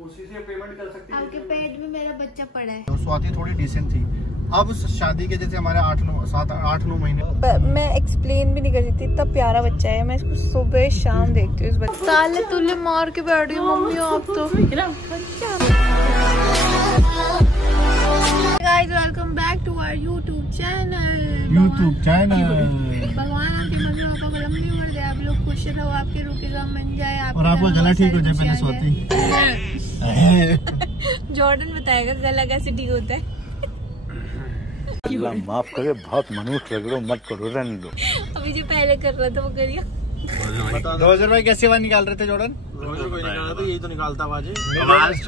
उसी से पेमेंट कर सकती है। आपके पेट में मेरा बच्चा पड़ा है। तो स्वाति थोड़ी डिसेंट थी। अब शादी के जैसे हमारे 8-9 महीने, मैं एक्सप्लेन भी नहीं कर सकती, इतना प्यारा बच्चा है। मैं इसको सुबह शाम देखती हूँ। इस बच्चे ताले तुले मार के बैठ रही हूँ मम्मी आप तो। Guys welcome back to our YouTube channel. भगवान आपकी मम्मी पापा को लंबी उम्र दे, आप लोग खुश रहो, आपके रूपी का मन जाए, और आपका गला ठीक हो जाए पहले स्वाति। जॉर्डन बताएगा गला कैसे ठीक होता है। अल्लाह माफ करे, बहुत मनुष्य लग रहे हो, मत करो, रहने दो। अभी जो पहले कर रहा था वो करिए। रोजर भाई कैसे आवाज निकाल रहे थे जॉर्डन? रोजर कोई निकाल रहा था, यही तो निकालता आवाज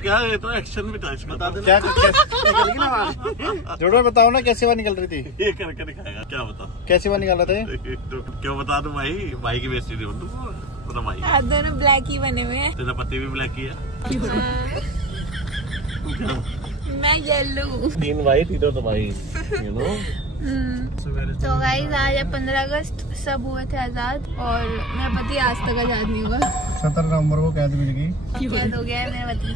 क्या है, तो एक्शन भी था इसमें। बता दे क्या निकलेगी ना आवाज? जॉर्डन बताओ ना कैसे आवाज निकल रही थी? ये करके दिखाएगा, क्या बताओ कैसे आवाज निकाल रहे थे? तो क्यों बता दूं भाई, भाई की बेइज्जती नहीं होती तो भाई। आप दोनों ब्लैक ही बने हुए हैं। तेरा पति भी ब्लैक ही है। मैं येलो। 3 भाई तीनों तो भाई, यू नो। तो गाइस आज है 15 अगस्त, सब हुए थे आजाद और मेरा पति आज तक आजाद नहीं हुआ। 17 नवंबर को कैद मिल गई। कैद हो गया है मेरा पति।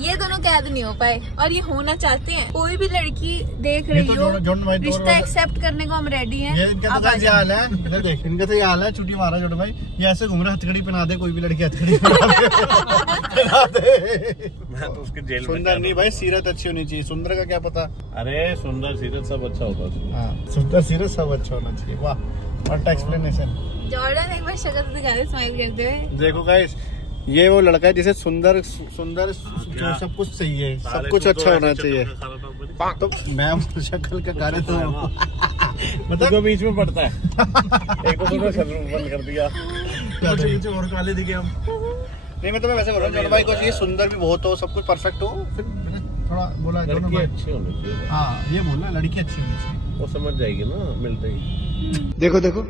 ये दोनों कैद नहीं हो पाए और ये होना चाहते हैं। कोई भी लड़की देख रही हो, रिश्ता एक्सेप्ट करने को हम रेडी हैं। इनका तो ये हाल है, इधर देख, इनका तो ये हाल है। छुट्टी मारा जोड़ भाई, ये ऐसे घूम रहा, हथकड़ी पहना दे, कोई भी लड़की हथकड़ी पहना दे। मैं तो उसके जेल में। सुंदर नहीं भाई, सीरत अच्छी होनी चाहिए। सुंदर का क्या पता? अरे सुंदर सीरत सब अच्छा होगा। हाँ, सुंदर सीरत सब अच्छा होना चाहिए। वाह, व्हाट एक्सप्लेनेशन। जॉर्डन एक बार शक्ल तो दिखा दे स्माइल करते हुए। देखो गाइस, ये वो लड़का है जिसे सुंदर सब कुछ चाहिए, सब कुछ अच्छा होना चाहिए। तो मैं शक्ल का कार्य तो मतलब बीच में पड़ता है। एक तो तुमने सनरूफ बंद कर दिया, पीछे और काले दिखे हम। नहीं मैं तो वैसे बोल रहा हूँ भाई, कुछ ये सुंदर भी बहुत हो, सब कुछ परफेक्ट हो, फिर मैंने थोड़ा बोला लड़की अच्छी होनी चाहिए। हाँ ये बोलना, लड़की अच्छी होनी चाहिए, वो समझ जाएगी ना मिलते ही। देखो देखो,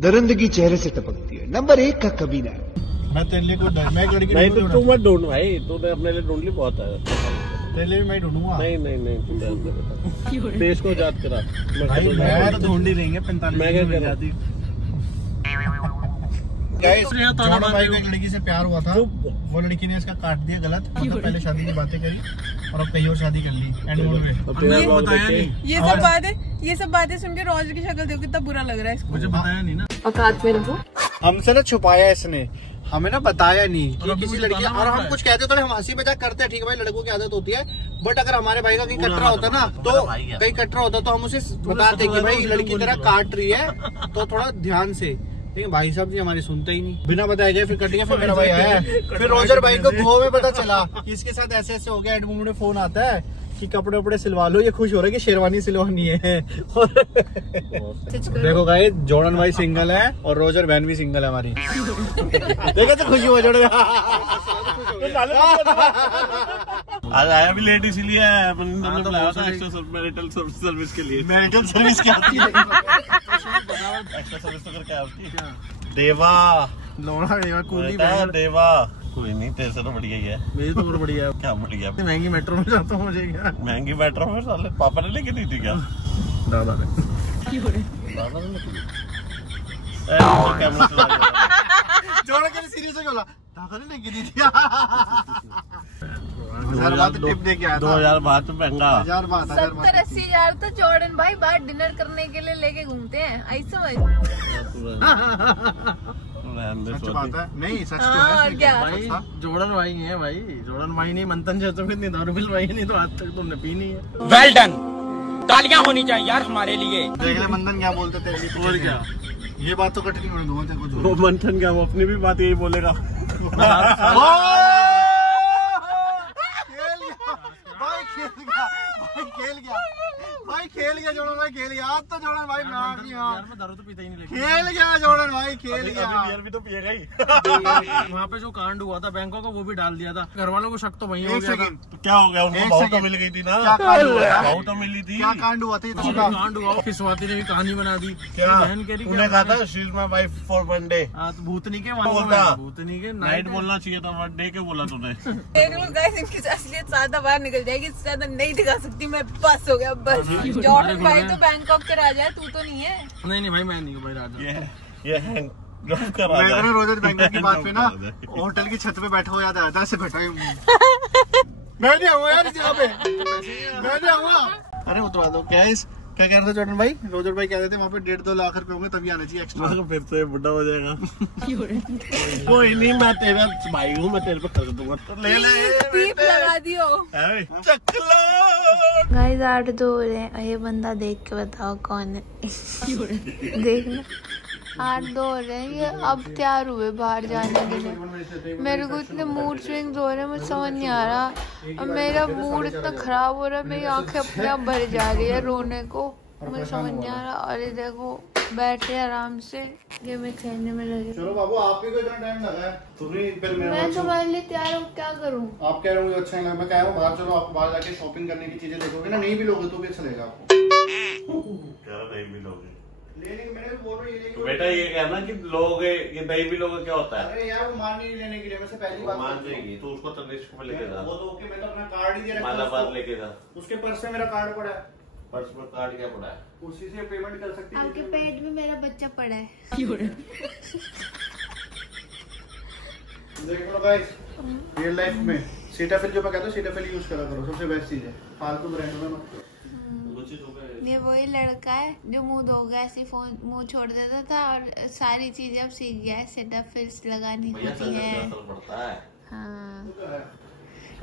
दरिंदगी चेहरे से टपकती है। नंबर 1 का कमीना है। मैं तेरे लिए मैं एक लड़की नहीं तो तू मत ढूंढ भाई, तूने अपने लिए ढूंढ ली, बहुत है। तेरे लिए भी मैं ढूंढूंगा। नहीं देश को आजाद करा भाई, मैं तो ढूंढ ही रहेंगे 45 में आजादी। गाइस जॉर्डन भाई को एक लड़की से प्यार हुआ था, वो लड़की ने इसका काट दिया गलत, मतलब पहले शादी की बातें करी और अब कहीं और शादी कर ली। एंड मोड में बताया नहीं। ये सब बातें सुन के रोज की शक्ल देखो, कितना बुरा लग रहा है इसको। मुझे बताया नहीं ना, औकात में रहो। हमसे ना छुपाया इसने, हमें ना बताया नहीं कि किसी लड़की, और हम कुछ कहते तो हम हंसी मजाक करते हैं, ठीक है भाई, लड़कों की आदत होती है। बट अगर हमारे भाई का कहीं कटरा होता ना, तो कहीं कटरा होता तो हम उसे बताते कि भाई लड़की तरह काट रही है, तो थोड़ा ध्यान से। लेकिन भाई साहब जी हमारी सुनते ही नहीं, बिना बताए गए फिर कट गया। फिर मेरा भाई आया, फिर रोजर भाई को गोवा में पता चला कि इसके साथ ऐसे ऐसे हो गया। एडमोड में फोन आता है कि कपड़े वपड़े सिलवा लो, ये खुश हो रहा है कि शेरवानी सिलवानी है। देखो गाइस, जॉर्डन भाई सिंगल है और रोजर बहन भी सिंगल है हमारी। देखो तो खुशी हुआ जॉर्डन। आज आया भी लेट इसीलिए मैरिटल सर्विस के लिए। मैरिटल सर्विस क्या होती है? एक्स्ट्रा सर्विस तो करके आपकी देवा लोड़ा देवा कूली देवा। कोई नहीं, तेरे से तो बढ़िया ही है। मेरी तो बहुत बढ़िया है। क्या बढ़िया? महंगी मेट्रो में जाता हूँ, मुझे क्या महंगी मेट्रो में साले पापा ने लेके दी थी क्या? दादा ने कैमरा चला जोड़ के सीरीज बोला, दादा ने लेके दी थी। 1000 बात टिप दे के आया था। 2000 बात महंगा। 1000 बात 70-80 हजार तो जॉर्डन भाई बाहर डिनर करने के लिए लेके घूमते हैं, ऐसा सच बात है। नहीं सच तो और है क्या भाई, जॉर्डन भाई है भाई, जॉर्डन भाई नहीं, मंथन जैसे इतनी दारूबिल भाई नहीं तो आज तक तुमने पी नहीं है। वेल डन, तालियां होनी चाहिए यार हमारे लिए। देख ले मंथन क्या बोलते थे। और क्या, ये बात तो कट नहीं होने दूंगा तेरे को। वो मंथन क्या, वो अपनी भी बात यही बोलेगा। खेल गया जॉर्डन भाई, खेल गया आज तो जॉर्डन भाई। मैं दारू तो पीता ही नहीं, खेल गया जॉर्डन भाई, खेल गया। बियर भी तो पिएगा ही। वहाँ पे जो कांड हुआ था बैंकों का, वो भी डाल दिया था। घर वालों को शक तो वही हो गया था। तो क्या हो गया, उनको बहू तो मिल गई थी ना। बहू तो मिली थी। क्या कांड हुआ था? कांड हुआ, फिर स्वाति ने भी कहानी बना दी। क्या बहन कह रही, उन्हें कहा था she is my wife for one day. भूतनी के भूतनी के नाइट बोलना चाहिए था, वन डे के बोला तूने। देख लो गाइस, इनकी असलियत ज्यादा बाहर निकल जाएगी, इससे ज्यादा नहीं दिखा सकती मैं। बस हो गया बस। जॉर्डन भाई तो बैंकॉक के राजा है, तू तो नहीं है। नहीं भाई, मैं नहीं हूँ भाई राजा। ये मैं रोजर बैंकॉक की बात पे ना होटल की छत पे बैठा हो, याद आया था, ऐसे बैठा हूँ। मैं नहीं आऊंगा यार इस जगह पे, मैं नहीं आऊंगा। अरे उतरवा दो। क्या कह रहे थे जॉर्डन भाई? रोजर भाई कह रहे थे वहाँ पे 1.5-2 लाख रुपए होंगे तभी आना चाहिए एक्स्ट्रा। फिर तो ये बुढ़ा हो जाएगा। कोई नहीं, मैं तेरा भाई हूँ, मैं तेरे पे कर दूंगा। तो ले टीप लगा दियो। चक लो। गाइस 8 दो हो रहे हैं। ये बंदा देख के बताओ कौन है। देखना 8 दो हो रहे हैं। ये अब तैयार हुए बाहर जाने के लिए। मेरे को इतने मूड स्विंग्स हो रहे हैं, मुझे समझ नहीं आ रहा। अब मेरा मूड इतना खराब हो रहा है, मेरी आंखें अपने आप भर जा रही है रोने को, मुझे समझ नहीं आ रहा। और ये देखो बैठे आराम से, ये मैं खेलने में लगे। चलो बाबू, आपके को इतना टाइम लगा है, मैं तुम्हारे लिए तैयार हूँ, क्या करूँ? आप कह रहे हो अच्छा लगा, मैं कह रहा हूँ बाहर चलो, आप बाहर जाके शॉपिंग करने की चीजें देखोगे ना, नहीं भी लोगे तो भी अच्छा लगेगा आपको। नहीं भी लोगे लेने मैंने भी बोल रही है तो बेटा ये कहना कि लोगे ये नहीं भी लोगे क्या होता है? अरे यार वो मान नहीं लेने के लिए, मैं से पहली बात मान जाएगी तो उसको तनिष्क में लेके जा। वो तो ओके, मैं तो अपना कार्ड ही दे रखा हूं मालाबाद लेके जा। उसके पर्स में मेरा कार्ड पड़ा है। पर्स में कार्ड क्या पड़ा है? उसी से पेमेंट कर सकती है। आपके पेट में मेरा बच्चा पड़ा है। देख लो गाइस, रियल लाइफ में सीटाफिल जो मैं कहता हूँ, सीटाफिल यूज करा करो, सबसे बेस्ट चीज है। फालतू ब्रांडों में मत। ये वही लड़का है जो मुंह धोगा ऐसे फोन मुंह छोड़ देता था और सारी चीजें अब सीख गया है। सेटाफिल्स लगानी होती है। हाँ,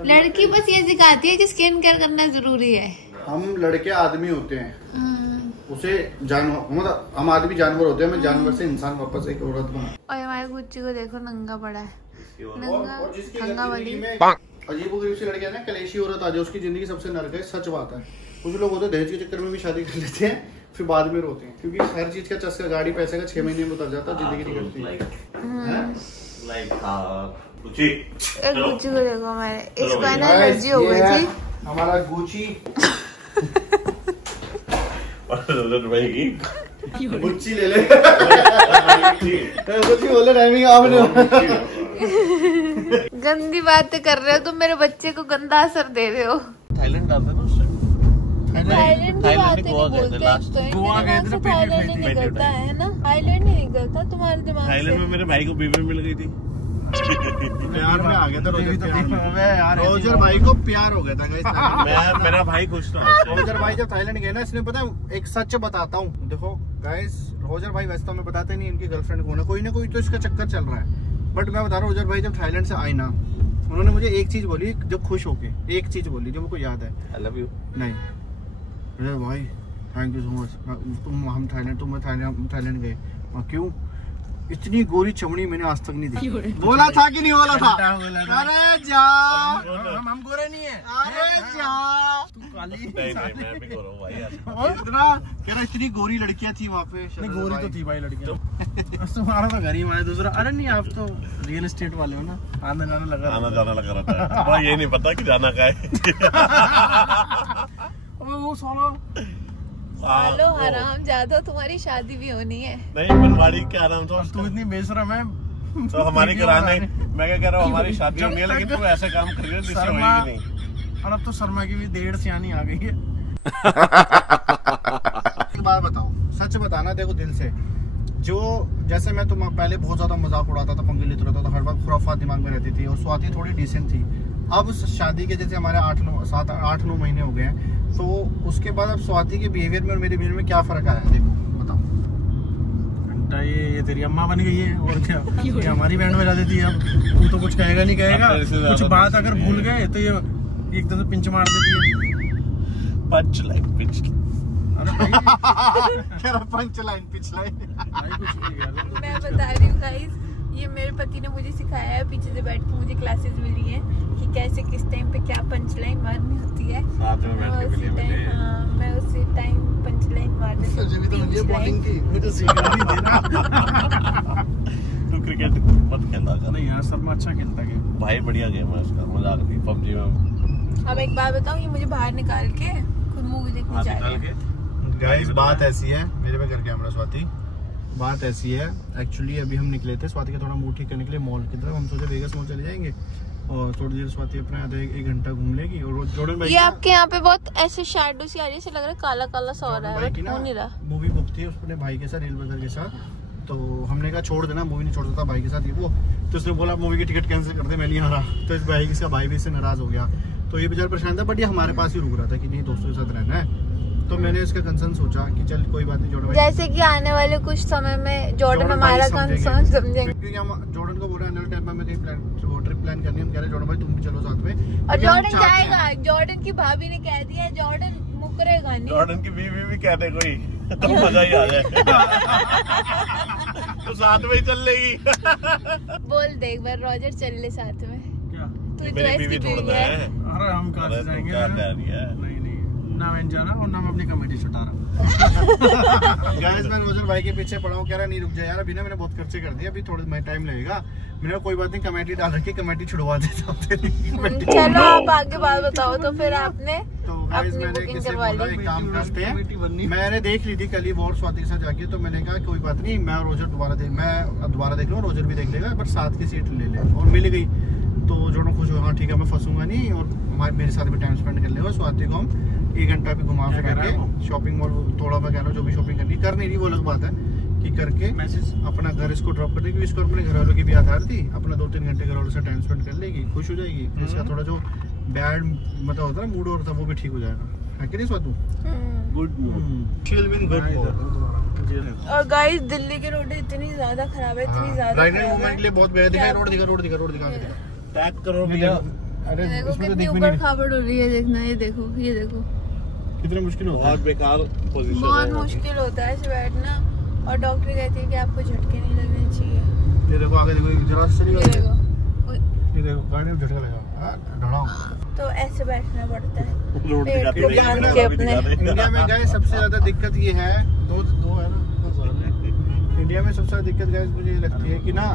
लड़की बस ये सिखाती है कि स्किन केयर करना जरूरी है। हम लड़के आदमी होते हैं, उसे जानवर मतलब हम आदमी जानवर होते हैं, हमें जानवर से इंसान वापस एक औरत बना। और हमारे गुच्ची को देखो नंगा पड़ा है, नंगा वाली अजीब गरीब सी लड़की है ना, कलेशी औरत आ जाए उसकी जिंदगी सबसे नर्क है। सच बात है। कुछ लोग होते हैं दहेज के चक्कर में भी शादी कर लेते हैं, फिर बाद में रोते हैं, क्योंकि हर चीज का चस्का गाड़ी पैसे का 6 महीने में उतर जाता है, जिंदगी नहीं करती। गुच्ची को देखो हमारे, इसको है ना एलर्जी हो गई थी। हमारा गुच्ची गुच्ची ले ले। गुच्ची बोले टाइमिंग आपने। गंदी बातें कर रहे हो तुम, मेरे बच्चे को गंदा असर दे रहे हो। थाईलैंड डालते ना उससे। थाईलैंड की बातें नहीं बोलते लास्ट गोवा गए थे ना, थाईलैंड नहीं निकलता है ना, थाईलैंड नहीं निकलता तुम्हारे दिमाग से। थाईलैंड में मेरे भाई को बीवी मिल गई थी। प्यार में आ गया था रोजर भाई को, प्यार हो गया था। मेरा भाई खुश था। रोजर भाई जब थाईलैंड गए ना, इसने पता है एक सच बताता हूँ, देखो गाइस, रोजर भाई वैसे तो हमें बताते नहीं इनकी गर्लफ्रेंड कौन है, कोई ना कोई तो इसका चक्कर चल रहा है। बट मैं बता रहा हूँ, रोजर भाई जब थाईलैंड से आए ना, उन्होंने मुझे एक चीज बोली जो खुश होके, एक चीज बोली जो मुझे याद है, आई लव यू। नहीं अरे भाई थैंक यू सो मच, हम थाईलैंड गए। क्यों? इतनी गोरी चमड़ी मैंने आज तक नहीं देखी। बोला था कि नहीं बोला था? अरे जा, हम गोरे नहीं है। अरे जा, तू काली। मैं भी गोरा हूं भाई यार। इतना कह रहा, इतनी गोरी लड़कियां थी वहाँ पे। नहीं गोरी तो थी भाई लड़कियां। तुम्हारा तो घर ही हमारे दूसरा। अरे नहीं, आप तो रियल एस्टेट वाले हो ना, आना जाना लगा रहता है। ये नहीं पता कि जाना कहाँ है। वो साला हेलो हराम ज्यादा, तुम्हारी शादी भी होनी है। नहीं बनवाड़ी के आराम से। तू इतनी बेशरम है तो हमारी कराने, मैं क्या कह रहा हूँ, हमारी शादी होनी है, लेकिन तू ऐसे काम कर रही है जिससे होगी नहीं। और अब तो शर्मा की भी 1.5 सियानी आ गई है। बात बताओ, सच बताना, देखो दिल से, जो जैसे मैं तुम पहले बहुत ज्यादा मजाक उड़ाता था, पंगे लेता रहता था, हर बार खुराफात दिमाग में रहती थी, और स्वाति थोड़ी डिसेंट थी। अब शादी के जैसे हमारे 8-9 महीने हो गए हैं, तो उसके बाद अब स्वाति के बिहेवियर में और मेरे बिहेवियर में क्या फर्क आया, देखो बताओ। घंटा ये तेरी अम्मा बन गई है, और क्या ये हमारी बैंड में रहती थी। अब तू तो कुछ कहेगा नहीं, कहेगा कुछ बात अगर भूल गए तो ये एकदम से पिंच मार देती है। पंच लाइन पिच मैं बता रही हूँ गाइस, ये मेरे पति ने मुझे सिखाया है, पीछे से बैठ के मुझे क्लासेस मिली हैं कि कैसे किस टाइम पे क्या पंच लाइन मारनी होती है। मैं उसी टाइम पंच लाइन मार देती हूँ। तू क्रिकेट मत खेलता कर। नहीं यार, शर्मा अच्छा खेलता है। भाई बढ़िया गेम है उसका, मजा आती है पबजी में। अब एक बात बताऊँ, ये मुझे बाहर निकाल के खुद मूवी देखने जा रहे हैं। गाइस बात ऐसी है, मेरे पे कर कैमरा स्वाति, बात ऐसी है एक्चुअली, अभी हम निकले थे स्वाति का थोड़ा मूड ठीक करने के लिए मॉल की तरफ। हम सोचे वेगस मॉल चले जाएंगे और थोड़ी देर स्वाति अपना आधा 1 घंटा घूम लेगी। और जॉर्डन भाई, ये आपके यहाँ पे बहुत ऐसे शैडो सी आ रही है, ऐसे लग रहा है काला काला सा हो रहा है, बट हो नहीं रहा। मूवी बुक थी उसने भाई के साथ, रील ब्रदर के साथ, तो हमने कहा छोड़ देना, मूवी नहीं छोड़ सकता भाई के साथ ये वो। तो उसने बोला मूवी की टिकट कैंसिल कर दे, मैं नहीं आ रहा। तो इस भाई इसका भाई भी इससे नाराज हो गया, तो ये बेचारा परेशान था। बट ये हमारे पास ही रुक रहा था कि नहीं दोस्तों के साथ रहना है। तो मैंने इसका कंसर्न सोचा कि चल कोई बात नहीं जॉर्डन भाई, जैसे कि आने वाले कुछ समय में जॉर्डन हमारा कंसर्न समझेंगे, क्योंकि हम जॉर्डन को बोल रहे हैं अगले टाइम में कहीं ट्रिप प्लान करनी है। हम कह रहे हैं जॉर्डन भाई तुम भी चलो साथ में, और जॉर्डन जाएगा। जॉर्डन की भाभी ने कह दिया जॉर्डन मुकरेगा नहीं। जॉर्डन की बीवी भी कहते कोई तो मजा ही आ जाए। तो साथ में ही चल लेगी। बोल दे एक बार रॉजर चल ले साथ में। क्या तू मेरी बीवी छोड़ना है? अरे हम कहाँ से जाएंगे? नहीं ना मैं जाना और ना मैं अपनी कमेटी छुटा रहा हूँ। गाइस मैं रोजर भाई के पीछे पड़ा हूँ, कह रहा नहीं रुक जा यार, अभी ना मैंने बहुत खर्चे कर दिए, अभी थोड़ा टाइम लगेगा। मैंने कहा कोई बात नहीं, कमेटी डाल रखी, कमेटी छुड़वा देता हूँ तेरी। चलो आप आगे बात बताओ। तो फिर आपने तो गाइस अपनी मैंने बुकिंग किसी करवा बोला ली? एक काम करते हैं, मैंने देख ली थी कल ही वो और स्वाति के साथ जाके, तो मैंने कहा कोई बात नहीं, मैं रोजर मैं दोबारा देख लूँ, रोजर भी देख लेगा, बट साथ की सीट ले ले। और मिल गई तो जो खुश हो, हाँ ठीक है मैं फंसूंगा नहीं, और मेरे साथ भी टाइम स्पेंड कर लेगा। स्वाति को हम 1 घंटा भी घुमा फिरा के शॉपिंग मॉल थोड़ा मैं कह रहा हूँ जो भी शॉपिंग करनी कर नहीं रही वो अलग बात है, कि करके अपना घर इसको ड्रॉप कर देगी। इसको अपने घर वालों की भी आधार थी, अपना 2-3 घंटे घर वालों से टाइम स्पेंड कर लेगी, खुश हो जाएगी। फिर इसका थोड़ा जो बैड मतलब होता है मूड और था वो भी ठीक हो जाएगा, है कि नहीं स्वातु? Good mood, she will be in good mood. और गाइस दिल्ली की रोड इतनी ज्यादा खराब है, इतनी ज्यादा राइट खराब मूवमेंट है। के लिए बहुत बेहद दिखा, रोड दिखा टैग करो भैया। अरे देखो इसमें तो कितनी दिख भी ऊबड़ नहीं, खाबड़ हो रही है, देखना ये देखो कितना मुश्किल होता बहुत है। बेकार पोजीशन बहुत है। मुश्किल होता है ऐसे बैठना। और डॉक्टर कहती है कि आपको झटके नहीं लगने चाहिए। ये देखो आगे देखो, जरा से चली ये गई, देखो ये देखो गाड़ी में झटका लगा, ढड़ाओ। तो ऐसे बैठना पड़ता है। रोड पेट दिखाते को नहीं, बांध रोड के भी अपने। दिखाते। इंडिया में गए सबसे ज्यादा दिक्कत ये है, दो है ना, इंडिया में सबसे ज्यादा दिक्कत गए मुझे ये लगती है कि ना,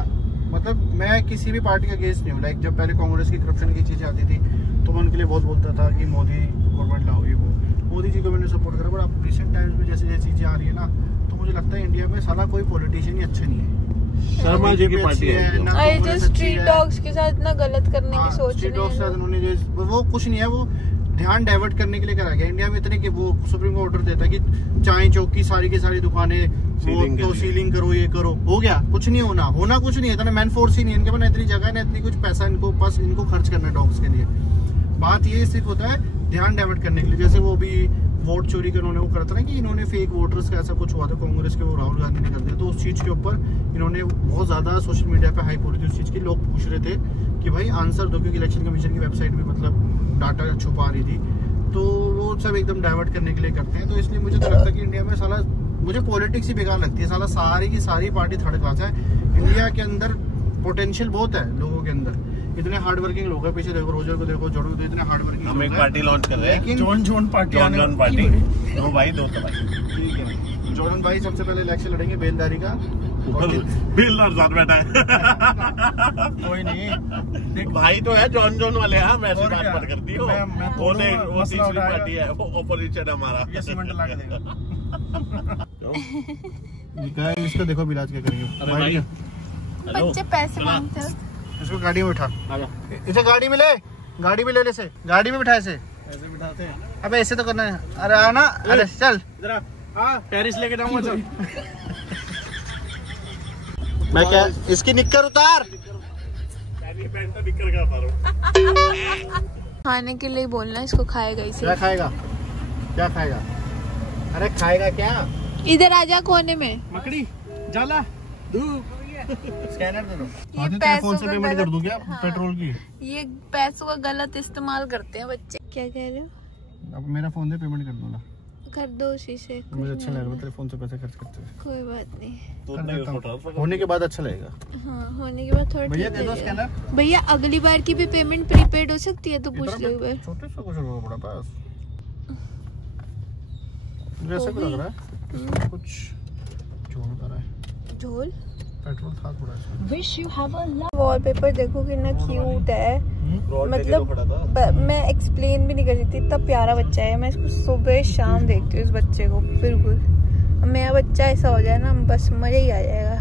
मतलब मैं किसी भी पार्टी का अगेंस्ट नहीं हूँ। लाइक जब पहले कांग्रेस की करप्शन की चीजें आती थी तो मैं उनके लिए बहुत बोलता था कि मोदी गवर्नमेंट लाओ, ये वो मोदी जी को मैंने सपोर्ट करा। बट अब रिसेंट टाइम्स में जैसे जैसे चीजें आ रही है ना, तो मुझे लगता है इंडिया में साला कोई पॉलिटिशियन ही अच्छा नहीं है। शर्मा जी की पार्टी है ना, और ये जो कांग्रेस अच्छी स्ट्रीट है। डॉग्स के साथ इतना गलत करने की सोच स्ट्रीट रहे डॉग्स के साथ हैं। उन्होंने जो वो कुछ नहीं है, वो ध्यान डाइवर्ट करने के लिए करा गया। इंडिया में इतने कि वो सुप्रीम कोर्ट ऑर्डर देता है कि चाय चौक की सारी की सारी दुकानें वो तो सीलिंग करो, ये करो, हो गया। कुछ नहीं होना कुछ नहीं है, इतना मैन फोर्स ही नहीं है इनके पास, इतनी जगह ना इतनी कुछ पैसा इनको पास, इनको खर्च करना है डॉग्स के लिए। बात ये सिर्फ होता है ध्यान डाइवर्ट करने के लिए। जैसे वो भी वोट चोरी का उन्होंने वो करता ना कि इन्होंने फेक वोटर्स का ऐसा कुछ हुआ था कांग्रेस के, वो राहुल गांधी ने कर दिया। तो उस चीज के ऊपर इन्होंने बहुत ज्यादा सोशल मीडिया पे हाइप हो रही थी उस चीज की। लोग पूछ रहे थे कि भाई आंसर दो, क्योंकि इलेक्शन कमीशन की वेबसाइट भी मतलब डाटा छुपा रही थी। तो वो सब एकदम डाइवर्ट करने के लिए करते हैं। तो इसलिए मुझे तो लगता है कि इंडिया में साला मुझे पॉलिटिक्स ही बेकार लगती है। साला सारी की सारी पार्टी थर्ड क्लास है। इंडिया के अंदर पोटेंशियल बहुत है लोगों के अंदर, इतने हार्ड वर्किंग लोग हैं। पीछे देखो रोजर को देखो, जोड़ो तो इतने हार्ड वर्किंग। हम एक पार्टी लॉन्च कर रहे हैं, लेकिन जोन पार्टी जॉन पार्टी। दो भाई दो तो भाई, ठीक है, जॉर्डन भाई सबसे पहले इलेक्शन लड़ेंगे बेलदारी का। बेलदार साथ बैठा है। कोई नहीं, भाई तो है जॉन वाले। हाँ मैं और बात क्या? मत करती हो, मैं वो नहीं, वो मसला तीसरी उठाया। पार्टी है, वो ऑपोजिशन है हमारा। ये सीमेंट ला के देगा। इसको देखो इलाज क्या करेंगे। अरे भाई, बच्चे पैसे मांगते हैं। इसको गाड़ी में उठा, इसे गाड़ी में ले, गाड़ी में ले ले, से गाड़ी में बिठा इसे। ऐसे बिठाते हैं। अबे ऐसे तो करना है। अरे आना, अरे चल। इधर आ, पेरिस लेके जाऊंगा। चल मैं क्या, इसकी निक्कर उतार। पैंट तो निकल कर पा रहा हूँ। खाने के लिए बोलना, इसको खाएगा इसे। क्या खाएगा, क्या खाएगा? अरे खाएगा क्या? इधर आजा कोने में। मकड़ी जाला धूप। स्कैनर दे दो। ये पैसों से का पेमेंट कर दूं क्या हाँ। पेट्रोल की? ये पैसों का गलत इस्तेमाल करते हैं बच्चे। क्या कह रहे हो? अब मेरा फोन दे, पेमेंट कर दूंगा। कर दो शीशे। मुझे अच्छा लगेगा तेरे फोन से पैसे खर्च करते हुए। कोई बात नहीं। तो कर नहीं देता हूँ। उठा होने के बाद अच्छा लगेगा। हाँ होने के बाद थोड़ा भैया ठीक दे दो लगेगा। स्कैनर। भैया अगली बार की भी पेमेंट प्रीपेड हो सकती है तो पूछ लो एक बार। छोटे से कुछ होगा बड़ा पास। मुझे ऐसा क्यों लग रहा है कुछ झोल कर रहा है। झोल पेट्रोल था थोड़ा सा। वॉलपेपर देखो कितना क्यूट है। रोड लेके मतलब तो खड़ा था। मैं एक्सप्लेन भी नहीं कर सकती, इतना प्यारा बच्चा है। मैं इसको सुबह शाम देखती हूँ इस बच्चे को। बिल्कुल मेरा बच्चा ऐसा हो जाए ना, बस मजा ही आ जाएगा।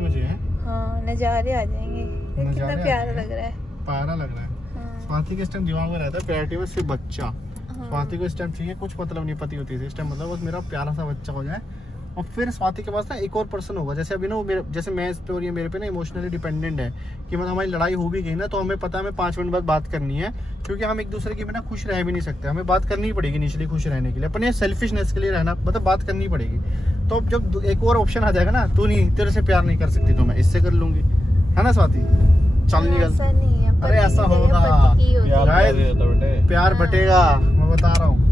मजे है। हाँ नजारे आ जाएंगे। ये कितना नज़ारे प्यारा आएंगे। लग रहा है। प्यारा लग रहा है। हाँ। स्वाति के इस टाइम दिमाग में रहता है प्यारिटी में सिर्फ बच्चा। स्वाति को इस टाइम चाहिए कुछ मतलब नहीं, पति होती है इस टाइम मतलब बस मेरा प्यारा सा बच्चा हो जाए और फिर स्वाति के पास ना एक और पर्सन होगा। जैसे अभी ना वो मेरे, जैसे मैं इस पे और ये मेरे पे ना इमोशनली डिपेंडेंट है कि मतलब हमारी लड़ाई हो भी गई ना तो हमें पता है हमें 5 मिनट बाद बात करनी है, क्योंकि हम एक दूसरे के बिना खुश रह भी नहीं सकते, हमें बात करनी पड़ेगी इनिशियली खुश रहने के लिए, अपने सेल्फिशनेस के लिए रहना मतलब बात करनी पड़ेगी। तो जब एक और ऑप्शन आ जाएगा ना, तू नहीं, तेरे से प्यार नहीं कर सकती तो मैं इससे कर लूंगी, है ना स्वाति? चल निकल। ऐसा नहीं है, अरे ऐसा होगा, प्यार बटेगा, मैं बता रहा हूँ।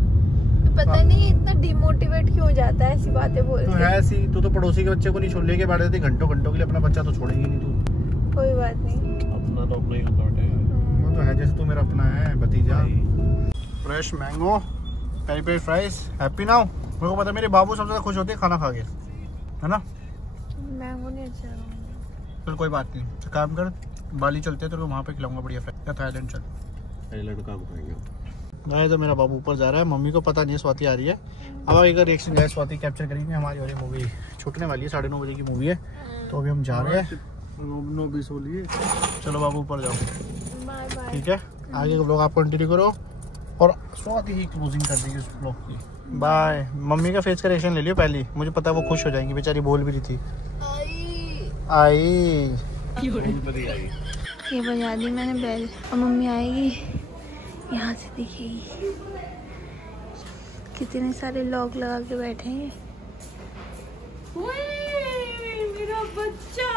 पता नहीं इतना डिमोटिवेट क्यों हो जाता है ऐसी बातें बोल तो के। है ऐसी, तू तो पड़ोसी के बच्चे को नहीं छोड़ लेके बैठ जाती घंटों घंटों के लिए, अपना बच्चा तो छोड़ेगी नहीं तू। कोई बात नहीं, अपना तो अपना ही होता बेटे। वो तो है, जैसे तू मेरा अपना है भतीजा। Fresh mango, peri peri fries, happy now. मेरे को पता है मेरे बाबू सबसे ज्यादा खुश होते हैं खाना खा के, है ना? मैंगो नहीं अच्छा। चल कोई बात नहीं, तो काम कर, बाली चलते हैं, तेरे को वहाँ पे खिलाऊंगा बढ़िया फ्राइज, या थाईलैंड चल। थाईलैंड काम करेंगे। गाइस तो मेरा बाबू ऊपर जा रहा है, मम्मी को पता नहीं है स्वाति आ रही है। अब आगे का रिएक्शन गाइस स्वाति कैप्चर करेंगे। हमारी वाली मूवी छूटने वाली है, 9:30 बजे की मूवी है, तो अभी हम जा रहे हैं। 9:20 हो लिए। चलो बाबू ऊपर जाओ, बाय बाय। ठीक है? आगे का ब्लॉग आप कंटिन्यू करो और स्वाति ही क्लोजिंग कर देगी उस ब्लॉग की। बाय। मम्मी का फेस का रिएक्शन ले लियो पहले, मुझे पता है वो खुश हो जाएंगी, बेचारी बोल भी रही थी। आई ये बजा दी मैंने बेल, और मम्मी आएगी यहाँ से दिखेगी। कितने सारे लॉक लगा के बैठे हैं। मेरा बच्चा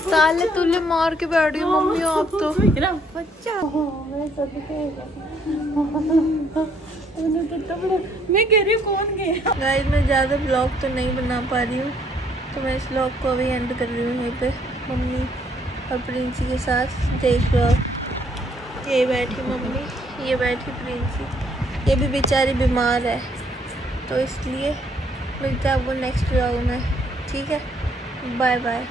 साले तुले मार के बैठ गई मम्मी आप तो। मेरा बच्चा मैं कह रही हूँ कौन गया। गाइस मैं ज़्यादा ब्लॉग तो नहीं बना पा रही हूँ, तो मैं इस ब्लॉग को अभी एंड कर रही हूँ यहीं पे मम्मी और प्रिंसी के साथ। देख लो ये बैठी मम्मी, ये बैठी प्रिंसी, ये भी बेचारी बीमार है, तो इसलिए मिलता है आपको नेक्स्ट ब्लॉग में, ठीक है? Bye bye.